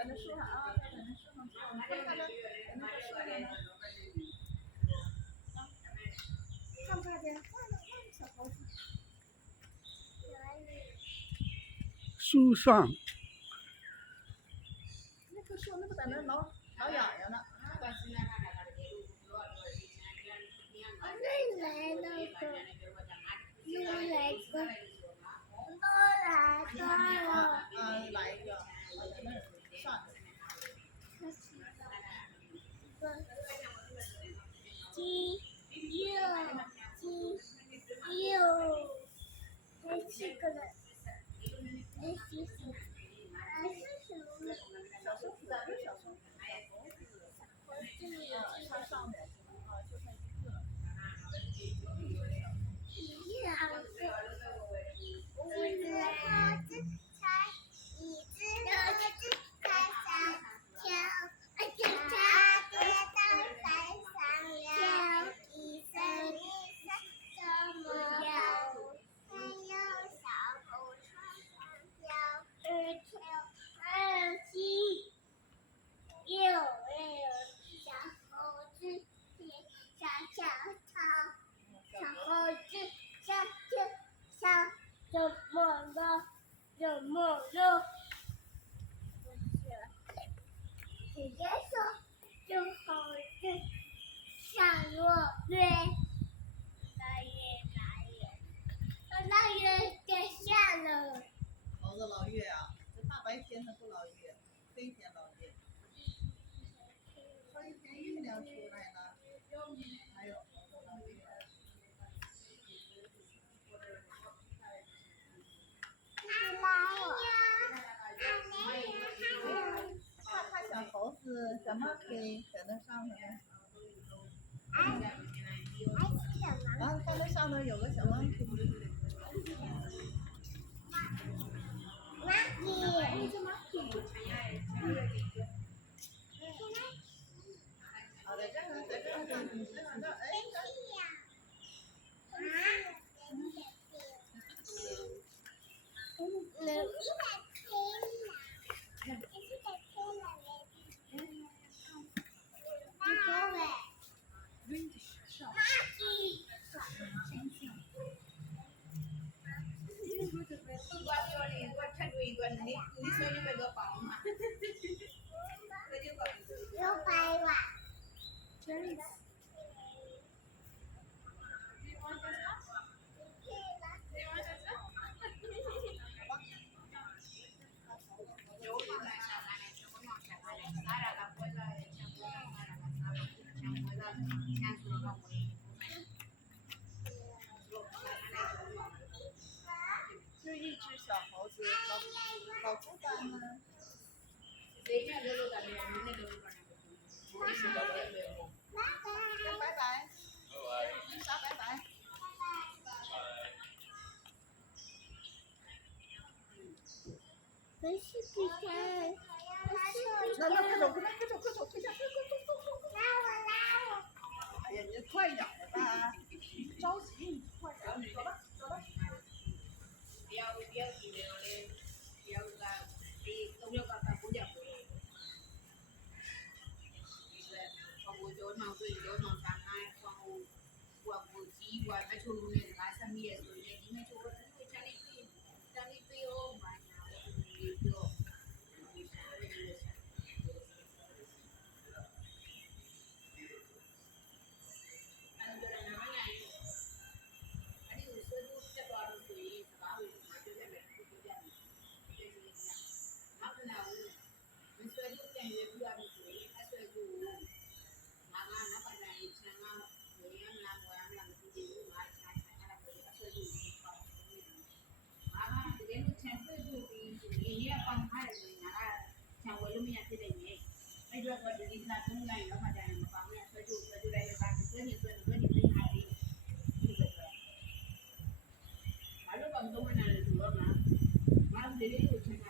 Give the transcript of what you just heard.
等着说哈啊，等着说哈，看着看不看见？看小猴子。树上。那棵树那个在那挠痒痒呢。来一个，上。小松子，不是小松子，它上面啊，就剩一个。怎么了？姐姐说就好是下落月，那月就下了。猴子老月啊，这大白天它不老月，黑天老月。黑天月亮出来了，还有老月。看小猴子怎么可以在那上头呢？啊，看那上头有个小猫。好的，在这儿，哎。就一只小猴子，好孤单呢。拜拜。啥拜拜？没事，比赛。那快走，快走，退下，快！拉我。哎呀，你快点吧，着急，快点，走吧。ကပေါင်ထားတယ်ဆိုရင်ငါကခြံဝယ်လို့မရဖြစ်နေတယ်အဲ့တော့ဒီဒီကသုံးလိုက်တော့မှကြရင်မပေါင်နဲ့ဆွဲကြိုးလိုက်လည်းပါဆွဲနေသိထားတယ်ဒီလိုပဲဘာလို့ကောင်သုံးမနေလဲဆိုတော့ငါဒီလေးကိုချင်တာ